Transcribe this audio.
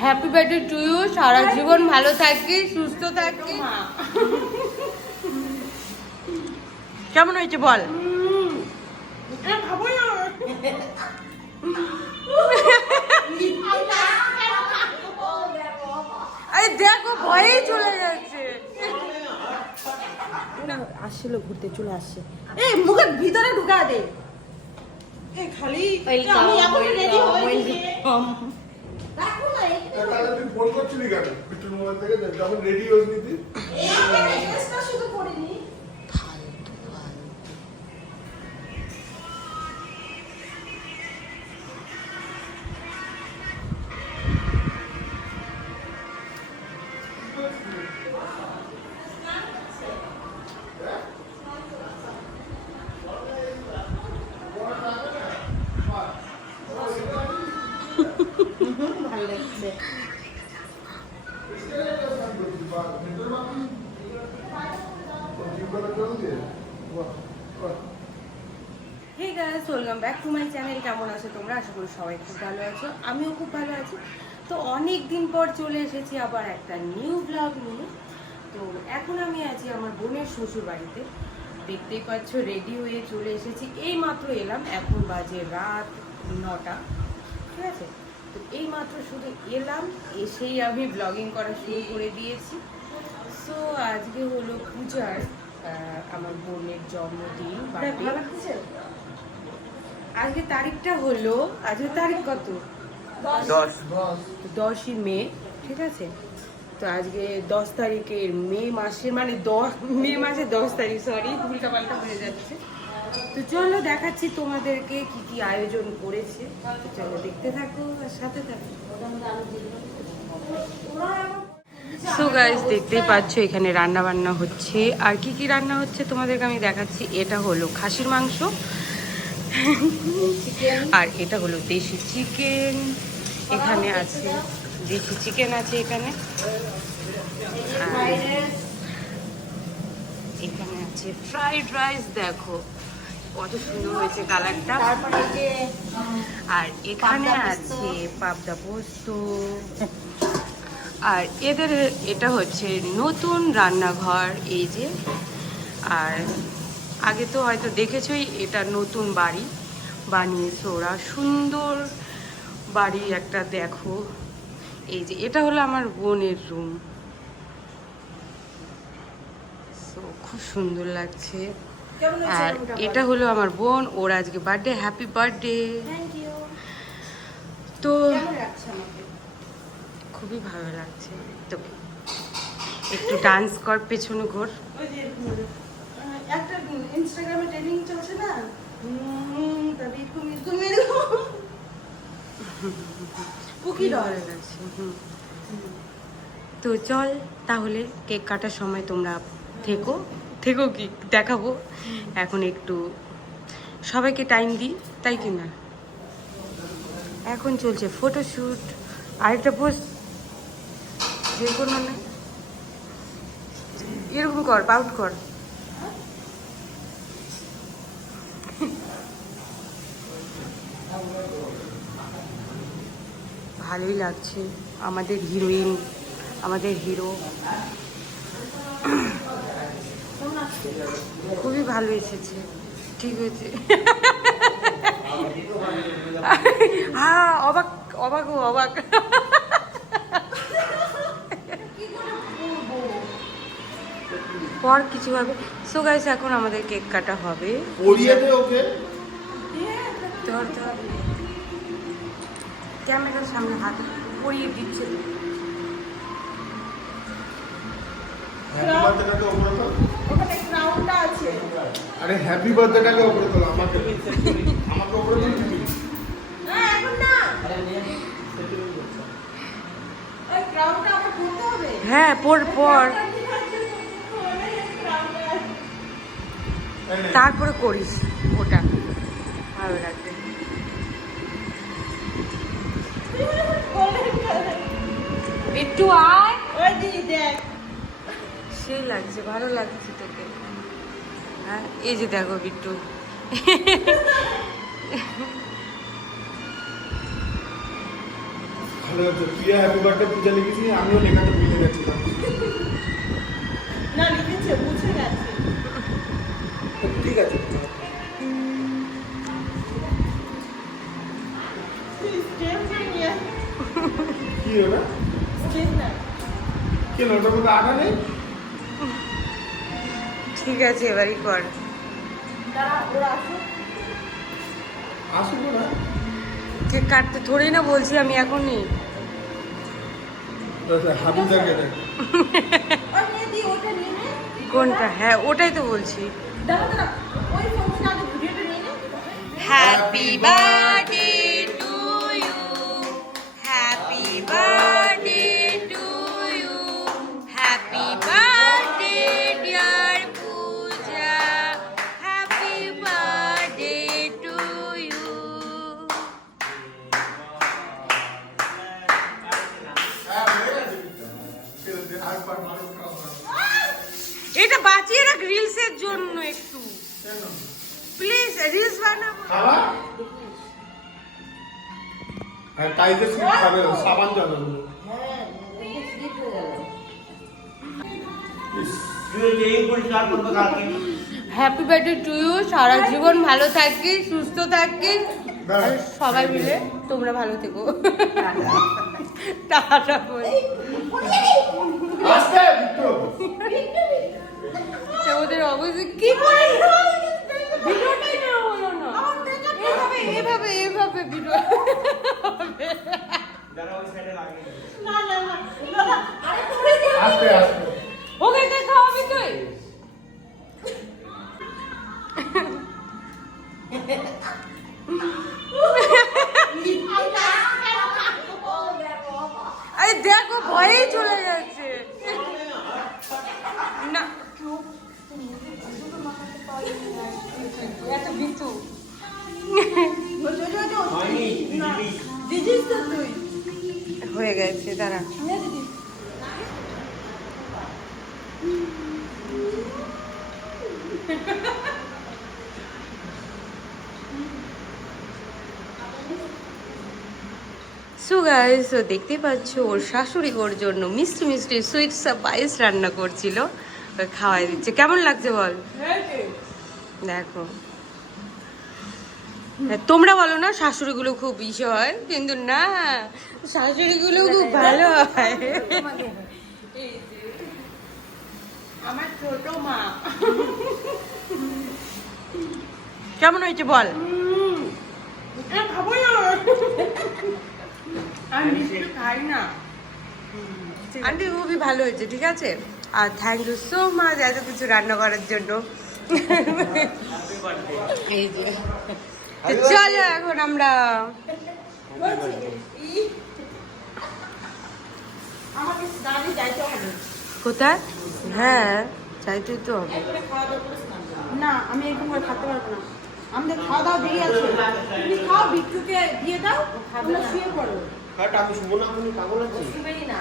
Happy birthday to you, সারা জীবন ভালো থাকি, সুস্থ থাকি। কেমন হয়েছে বল? আরে দেখো ভয়েই চলে যাচ্ছে। আসছিল ঘুরতে চলে আসছে। এই মুখের ভিতরে ঢুকা দে। এই খালি আমি এখন রেডি হয়েছি। দেখো না তাহলে তুই ফোন করছিলি কেন? বিট্টুর মোবাইল থেকে যখন রেডি হয়েছিলি তুই? এই ড্রেসটা শুধু পরিনি। ভালো লাগছে। Hey guys, welcome back to my channel. কেমন আছো তোমরা? আশা করি সবাই খুব ভালো আছো, আমিও খুব ভালো আছি। তো অনেক দিন পর চলে এসেছি আবার একটা নিউ ব্লগ নিয়ে। তো এখন আমি আছি আমার বোনের শ্বশুর বাড়িতে। দেখতেই পাচ্ছ রেডি হয়ে চলে এসেছি, এই মাত্র এলাম। এখন বাজে রাত 9টা, ঠিক আছে? তো এই মাত্র শুধু এলাম, এসেই আমি ব্লগিং করা শুরু করে দিয়েছি। সো আজকে হলো পূজার আমার বোনের জন্মদিন। আজকে তারিখটা হলো, আজকে তারিখ কত? 10ই মে, ঠিক আছে? তো আজকে 10 তারিখের মে মাসের, মানে মে মাসের 10 তারিখ, সরি উল্টা পাল্টা হয়ে যাচ্ছে। তো চলো দেখাচ্ছি তোমাদেরকে কি কি আয়োজন করেছে। তো চলো দেখতে থাকো আর সাথে থাকো। সো গাইস, দেখতেই পাচ্ছ এখানে রান্না বান্না হচ্ছে। আর কি কি রান্না হচ্ছে তোমাদেরকে আমি দেখাচ্ছি। এটা হলো খাসির মাংস, আর এটা হলো দেশি চিকেন। এখানে আছে দেশি চিকেন আছে এখানে, এখানে আছে ফ্রাইড রাইস। দেখো কত সুন্দর হয়েছে কালারটা। আর এখানে আছে পাবদা পোস্ত। আর এদের এটা হচ্ছে নতুন রান্নাঘর, এই যে। আর আগে তো হয়তো দেখেছই, এটা নতুন বাড়ি বানিয়েছে ওরা, সুন্দর বাড়ি একটা। দেখো এই যে এটা হলো আমার বোনের রুম। সো খুব সুন্দর লাগছে। আর এটা হলো আমার বোন, ওর আজকে বার্থডে। Happy birthday. তো খুবই ভালো লাগছে। তো একটু ডান্স কর, পেছনে ঘোর। একটা ইনস্টাগ্রামে ট্রেন্ডিং চলছে না, তবে তুমি কুকি ডল লাগছে। তো চল তাহলে, কেক কাটার সময় তোমরা থেকো কি দেখাবো। এখন একটু সবাইকে টাইম দিই, তাই কি না? এখন চলছে ফটোশ্যুট। আরেকটা পোস্ট যে কোনো না, এরকম কর, পাউট কর। ভালোই লাগছে আমাদের হিরোইন, আমাদের হিরো। খুবই ভালো এসেছে, ঠিক হয়েছে। হ্যাঁ, অবাক অবাক অবাক। পর কিছু হবে। সো গাইস, এখন আমাদের কেক কাটা হবে। ধর ধর, ক্যামেরার সামনে হাত পরিয়ে দিচ্ছে। ওখানে ক্রাউনটা আছে। আরে হ্যাপি বার্থডেটাকে উপরে তোলো, আমাকে উপরে দিবি না এখন না, এই ক্রাউনটা আমার পড়তে হবে। হ্যাঁ, পর তারপরে করিস, ওটা ভালো লাগবে। একটু আয়, ওই দিদি দেখ, সেই লাগছে, ভালো লাগছে তোকে। হ্যাঁ, এই যে দেখো বিট্টু। মনে হচ্ছে প্রিয়া হ্যাপি বার্থডে পূজা লিখেছি, আমিও লেখাটা ভুলে গেছিলাম। না লিখেছে, বুঝে গেছে। ঠিক আছে। কি ওটা? কেন ওটার মধ্যে আঠা নেই? ঠিক আছে এবারই কর। আসুক না। কেক কাটতে থোড়ি না বলছি আমি এখনই। হাবিজাকে দেখ। কোনটা? হ্যাঁ ওটাই তো বলছি। Happy birthday to you, happy birthday to you, happy birthday dear Puja, happy birthday to you. এটা বাঁচিয়ে রাখ রিলসের জন্য একটু প্লিজ, রিলস বানাবো। খাবা? হ্যাঁ টাইগার স্লিপ খাবে, সাবান যাবে। হ্যাপি বার্থডে টু ইউ, সারা জীবন ভালো থাকিস, সুস্থ থাকিস, আর সবাই মিলে তোমরা ভালো থেকো। টাটা বল। আস্তে বিট্টু। ওদের অবস্থা কি করে ভিডিওটাই না হলো না, এভাবে এভাবে এভাবে ভিডিও আস্তে আস্তে। ওকে কে খাওয়াবি তুই? আরে দেখো ভয়েই চলে যাচ্ছে না। এত বিতু হয়ে গেছে, দাঁড়া। সো গাইস, তো দেখতেই পাচ্ছ ওর শাশুড়ি ওর জন্য মিষ্টি মিষ্টি সুইট পায়েস রান্না করছিল, খাওয়াই দিচ্ছে। কেমন লাগছে বল? দেখো তোমরা বলো না শাশুড়িগুলো খুব ইসে হয়, কিন্তু না, শাশুড়িগুলো খুব ভালো হয়। আমার ছোট মা কেমন হয়েছে বল? খাবো না আমি মিষ্টি খাই না। আন্টি খুবই ভালো হয়েছে, ঠিক আছে। আর থ্যাংক ইউ সো মাচ এত কিছু রান্না করার জন্য। এই যে তো চলো এখন আমরা কোথায়? হ্যাঁ চাইতেই তো হবে। না আমি এরকম করে খেতে পারবো না, আমাদের খাওয়া দাওয়া দিয়ে আছে। তুমি খাও, বিট্টুকে দিয়ে দাও, তোমরা শুয়ে পড়ো। আমি শুভ না, তুমি পাগল আছিস? শুবেই না।